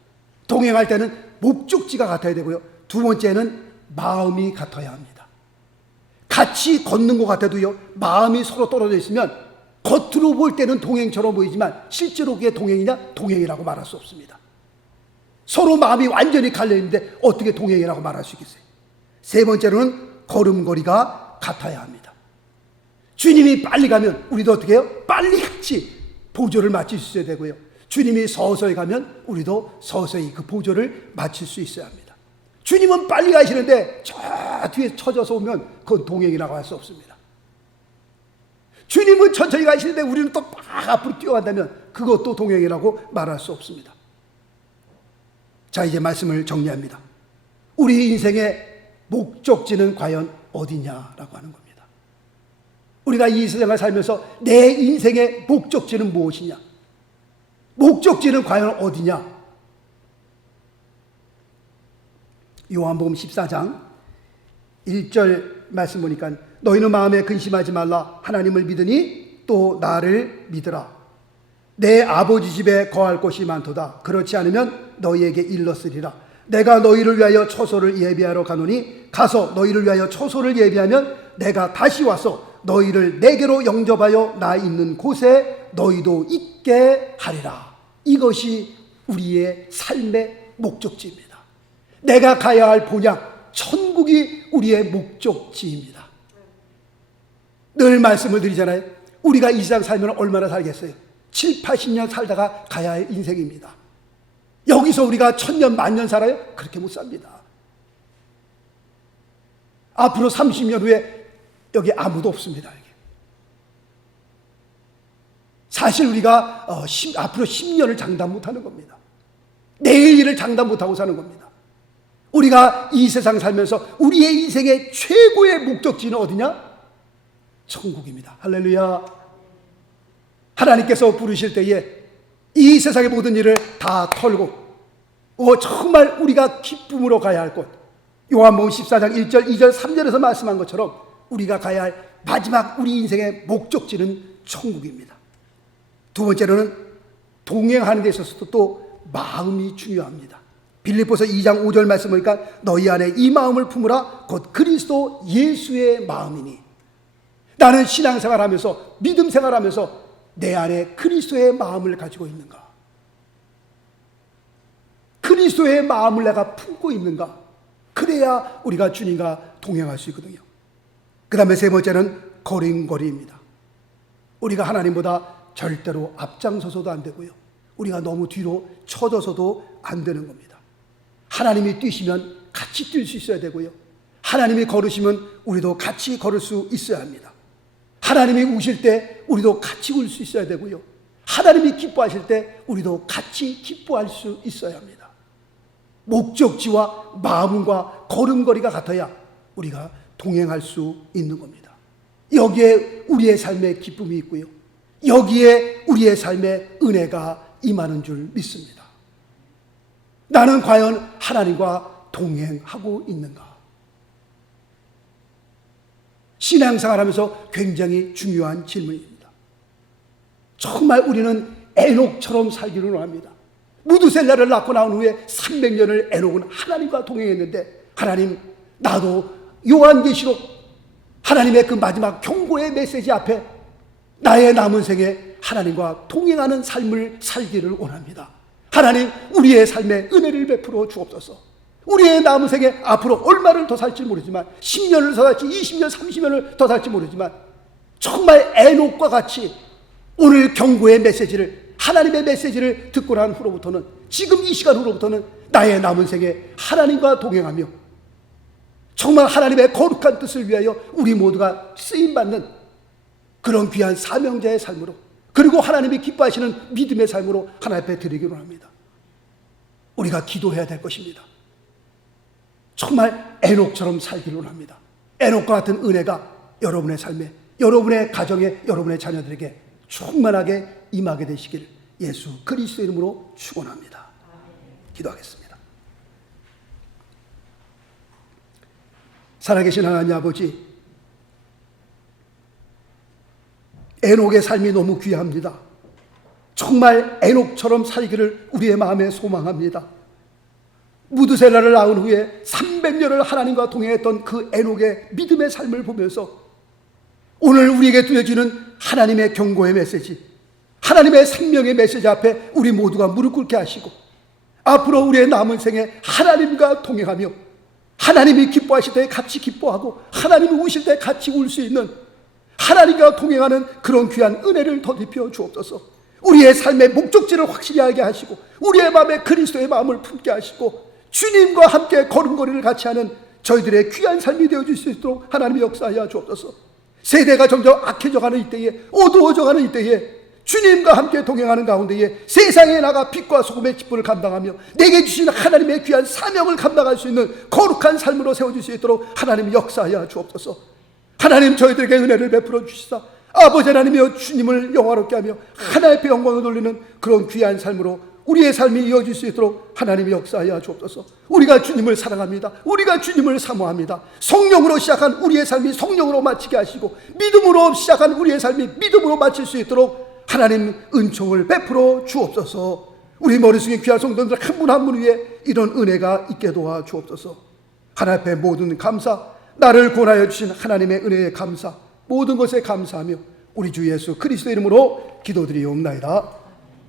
동행할 때는 목적지가 같아야 되고요. 두 번째는 마음이 같아야 합니다. 같이 걷는 것 같아도요, 마음이 서로 떨어져 있으면 겉으로 볼 때는 동행처럼 보이지만 실제로 그게 동행이냐? 동행이라고 말할 수 없습니다. 서로 마음이 완전히 갈려있는데 어떻게 동행이라고 말할 수 있겠어요? 세 번째로는 걸음걸이가 같아야 합니다. 주님이 빨리 가면 우리도 어떻게 해요? 빨리 같이 보조를 마칠 수 있어야 되고요. 주님이 서서히 가면 우리도 서서히 그 보조를 마칠 수 있어야 합니다. 주님은 빨리 가시는데 저 뒤에 처져서 오면 그건 동행이라고 할 수 없습니다. 주님은 천천히 가시는데 우리는 또 막 앞으로 뛰어간다면 그것도 동행이라고 말할 수 없습니다. 자, 이제 말씀을 정리합니다. 우리 인생의 목적지는 과연 어디냐라고 하는 겁니다. 우리가 이 세상을 살면서 내 인생의 목적지는 무엇이냐? 목적지는 과연 어디냐? 요한복음 14장 1절 말씀 보니까 너희는 마음에 근심하지 말라. 하나님을 믿으니 또 나를 믿으라. 내 아버지 집에 거할 곳이 많도다. 그렇지 않으면 너희에게 일렀으리라. 내가 너희를 위하여 처소를 예비하러 가노니 가서 너희를 위하여 처소를 예비하면 내가 다시 와서 너희를 내게로 영접하여 나 있는 곳에 너희도 있게 하리라. 이것이 우리의 삶의 목적지입니다. 내가 가야 할 본향, 천국이 우리의 목적지입니다. 늘 말씀을 드리잖아요. 우리가 이 세상 살면 얼마나 살겠어요? 7, 80년 살다가 가야 할 인생입니다. 여기서 우리가 1000년, 만년 살아요? 그렇게 못 삽니다. 앞으로 30년 후에 여기 아무도 없습니다. 사실 우리가 앞으로 10년을 장담 못하는 겁니다. 내일 일을 장담 못하고 사는 겁니다. 우리가 이 세상 살면서 우리의 인생의 최고의 목적지는 어디냐? 천국입니다. 할렐루야. 하나님께서 부르실 때에 이 세상의 모든 일을 다 털고 정말 우리가 기쁨으로 가야 할 곳, 요한복음 14장 1절, 2절, 3절에서 말씀한 것처럼 우리가 가야 할 마지막 우리 인생의 목적지는 천국입니다. 두 번째로는 동행하는 데 있어서도 또 마음이 중요합니다. 빌립보서 2장 5절 말씀 보니까 너희 안에 이 마음을 품으라. 곧 그리스도 예수의 마음이니. 나는 신앙생활하면서 믿음 생활하면서 내 안에 그리스도의 마음을 가지고 있는가? 그리스도의 마음을 내가 품고 있는가? 그래야 우리가 주님과 동행할 수 있거든요. 그 다음에 세 번째는 걸음걸이입니다. 우리가 하나님보다 절대로 앞장서서도 안 되고요, 우리가 너무 뒤로 쳐져서도 안 되는 겁니다. 하나님이 뛰시면 같이 뛸 수 있어야 되고요, 하나님이 걸으시면 우리도 같이 걸을 수 있어야 합니다. 하나님이 우실 때 우리도 같이 울 수 있어야 되고요, 하나님이 기뻐하실 때 우리도 같이 기뻐할 수 있어야 합니다. 목적지와 마음과 걸음걸이가 같아야 우리가 동행할 수 있는 겁니다. 여기에 우리의 삶의 기쁨이 있고요, 여기에 우리의 삶의 은혜가 임하는 줄 믿습니다. 나는 과연 하나님과 동행하고 있는가? 신앙생활 하면서 굉장히 중요한 질문입니다. 정말 우리는 에녹처럼 살기를 원합니다. 무두셀라를 낳고 나온 후에 300년을 에녹은 하나님과 동행했는데, 하나님, 나도 요한계시록 하나님의 그 마지막 경고의 메시지 앞에 나의 남은 생에 하나님과 동행하는 삶을 살기를 원합니다. 하나님, 우리의 삶에 은혜를 베풀어 주옵소서. 우리의 남은 생에 앞으로 얼마를 더 살지 모르지만, 10년을 더 살지 20년 30년을 더 살지 모르지만, 정말 에녹과 같이 오늘 경고의 메시지를, 하나님의 메시지를 듣고 난 후로부터는, 지금 이 시간 후로부터는 나의 남은 생에 하나님과 동행하며 정말 하나님의 거룩한 뜻을 위하여 우리 모두가 쓰임받는 그런 귀한 사명자의 삶으로, 그리고 하나님이 기뻐하시는 믿음의 삶으로 하나님 앞에 드리기로 합니다. 우리가 기도해야 될 것입니다. 정말 에녹처럼 살기를 원합니다. 에녹과 같은 은혜가 여러분의 삶에, 여러분의 가정에, 여러분의 자녀들에게 충만하게 임하게 되시길 예수 그리스도 이름으로 축원합니다. 기도하겠습니다. 살아계신 하나님 아버지, 에녹의 삶이 너무 귀합니다. 정말 에녹처럼 살기를 우리의 마음에 소망합니다. 무두셀라를 낳은 후에 300년을 하나님과 동행했던 그 에녹의 믿음의 삶을 보면서 오늘 우리에게 들려지는 하나님의 경고의 메시지, 하나님의 생명의 메시지 앞에 우리 모두가 무릎 꿇게 하시고, 앞으로 우리의 남은 생에 하나님과 동행하며 하나님이 기뻐하실 때 같이 기뻐하고 하나님이 우실 때 같이 울 수 있는, 하나님과 동행하는 그런 귀한 은혜를 더입혀 주옵소서. 우리의 삶의 목적지를 확실히 알게 하시고, 우리의 마음에 그리스도의 마음을 품게 하시고, 주님과 함께 걸음걸이를 같이 하는 저희들의 귀한 삶이 되어줄 수 있도록 하나님이 역사하여 주옵소서. 세대가 점점 악해져가는 이때에, 어두워져가는 이때에 주님과 함께 동행하는 가운데에 세상에 나가 빛과 소금의 직분을 감당하며 내게 주신 하나님의 귀한 사명을 감당할 수 있는 거룩한 삶으로 세워줄 수 있도록 하나님이 역사하여 주옵소서. 하나님, 저희들에게 은혜를 베풀어 주시사 아버지 하나님이여 주님을 영화롭게 하며 하나님 앞에 영광을 돌리는 그런 귀한 삶으로 우리의 삶이 이어질 수 있도록 하나님이 역사하여 주옵소서. 우리가 주님을 사랑합니다. 우리가 주님을 사모합니다. 성령으로 시작한 우리의 삶이 성령으로 마치게 하시고, 믿음으로 시작한 우리의 삶이 믿음으로 마칠 수 있도록 하나님 은총을 베풀어 주옵소서. 우리 머릿속에 귀한 성도들 한 분 한 분 위에 이런 은혜가 있게 도와 주옵소서. 하나님 앞에 모든 감사, 나를 구원하여 주신 하나님의 은혜에 감사, 모든 것에 감사하며 우리 주 예수 그리스도 이름으로 기도드리옵나이다.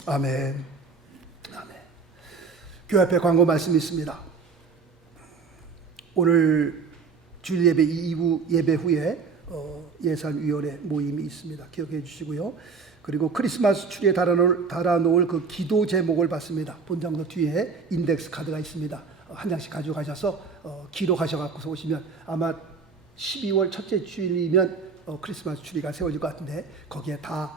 아멘. 아멘. 교회 앞에 광고 말씀이 있습니다. 오늘 주일 예배 이후 예배 후에 예산위원회 모임이 있습니다. 기억해 주시고요. 그리고 크리스마스 추리에 달아놓을 그 기도 제목을 받습니다. 본장도 뒤에 인덱스 카드가 있습니다. 한 장씩 가져가셔서 기록하셔서 오시면 아마 12월 첫째 주일이면 크리스마스 추리가 세워질 것 같은데, 거기에 다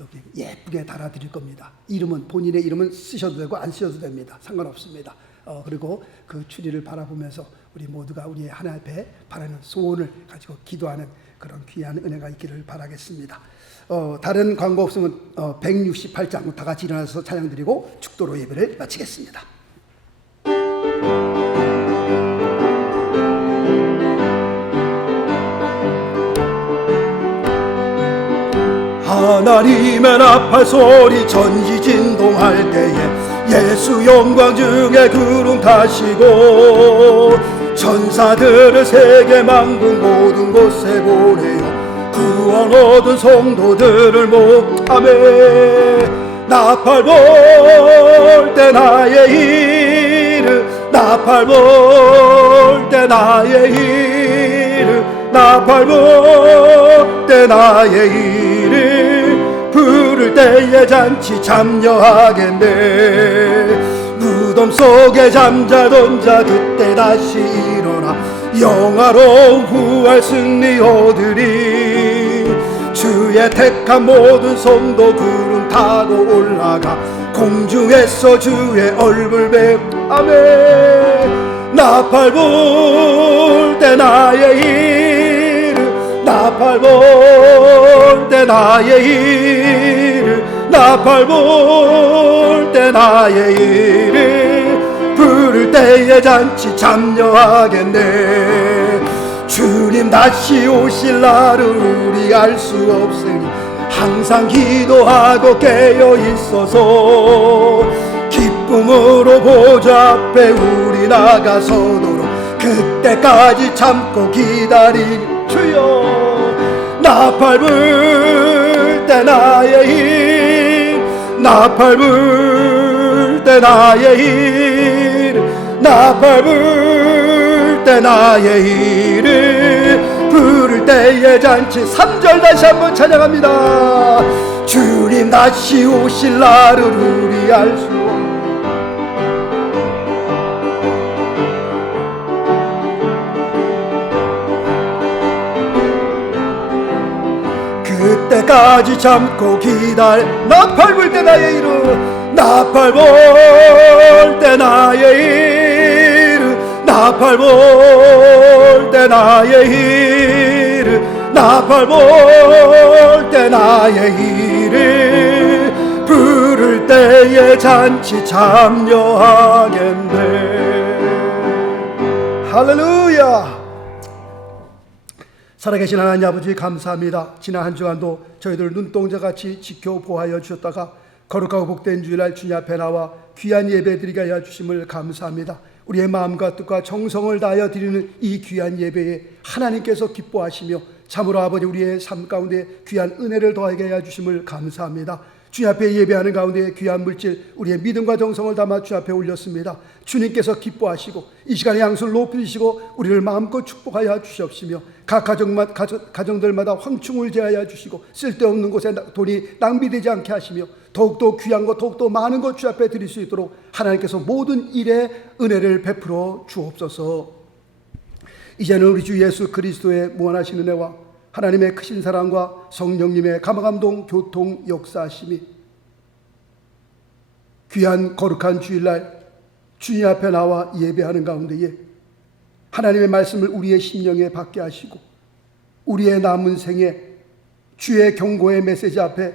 여기 예쁘게 달아드릴 겁니다. 이름은, 본인의 이름은 쓰셔도 되고 안 쓰셔도 됩니다. 상관없습니다. 그리고 그 추리를 바라보면서 우리 모두가 우리의 하나님 앞에 바라는 소원을 가지고 기도하는 그런 귀한 은혜가 있기를 바라겠습니다. 다른 광고 없으면 168장 다 같이 일어나서 찬양 드리고 축도로 예배를 마치겠습니다. 하나님의 나팔 소리 전지진동할 때에 예수 영광 중에 구름 타시고 천사들을 세계 만국 모든 곳에 보내요 구원 얻은 성도들을 목함에 나팔 불 때 나의 이름 나팔 불 때 나의 이름, 나팔 불 때 나의 이름, 부를 때에 잔치 참여하겠네. 무덤 속에 잠자던 자 그때 다시 일어나 영화로운 부활 승리 얻으리. 주의 택한 모든 성도 구름 타고 올라가 공중에서 주의 얼굴 뵙. 아멘. 나팔 불 때 나의 이름, 나팔 불 때 나의 이름, 나팔 불 때 나의 이름, 부를 때에 잔치 참여하겠네. 주님 다시 오실 날을 우리 알 수 없으니 항상 기도하고 깨어 있어서 기쁨으로 보좌 앞에 우리 나가서도록 그때까지 참고 기다리니 주여. 나팔 불 때 나의 힘, 나팔 불 때 나의 힘, 나팔 불 때 나의 이름, 부를 때의 잔치. 3절 다시 한번 찬양합니다. 주님 다시 오실 날을 우리 알 수 없. 그때까지 참고 기다려. 나팔 불 때 나의 이름, 나팔 불 때 나의 이름, 나팔 불 때 나의 이름, 나팔 불 때 나의 이름, 부를 때에 잔치 참여하겠네. 할렐루야. 살아계신 하나님 아버지 감사합니다. 지난 한 주간도 저희들 눈동자같이 지켜보아여 주셨다가 거룩하고 복된 주일날 주님 앞에 나와 귀한 예배드리게 하여 주심을 감사합니다. 우리의 마음과 뜻과 정성을 다하여 드리는 이 귀한 예배에 하나님께서 기뻐하시며 참으로 아버지 우리의 삶 가운데 귀한 은혜를 더하게 하여 주심을 감사합니다. 주님 앞에 예배하는 가운데 귀한 물질 우리의 믿음과 정성을 담아 주님 앞에 올렸습니다. 주님께서 기뻐하시고 이 시간에 양수를 높이시고 우리를 마음껏 축복하여 주시옵시며 각 가정들마다 황충을 제하여 주시고 쓸데없는 곳에 돈이 낭비되지 않게 하시며 더욱더 귀한 것 더욱더 많은 것 주 앞에 드릴 수 있도록 하나님께서 모든 일에 은혜를 베풀어 주옵소서. 이제는 우리 주 예수 그리스도의 무한하신 은혜와 하나님의 크신 사랑과 성령님의 감화감동 교통 역사하심이 귀한 거룩한 주일날 주님 앞에 나와 예배하는 가운데에 하나님의 말씀을 우리의 심령에 받게 하시고 우리의 남은 생에 주의 경고의 메시지 앞에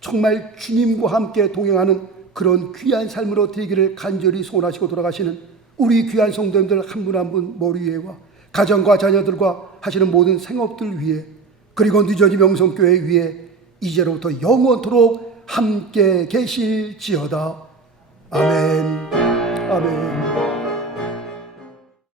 정말 주님과 함께 동행하는 그런 귀한 삶으로 되기를 간절히 소원하시고 돌아가시는 우리 귀한 성도님들 한 분 한 분 머리 위에와 가정과 자녀들과 하시는 모든 생업들 위에 그리고 뉴저지 명성교회 위에 이제로부터 영원토록 함께 계실지어다. 아멘. 아멘.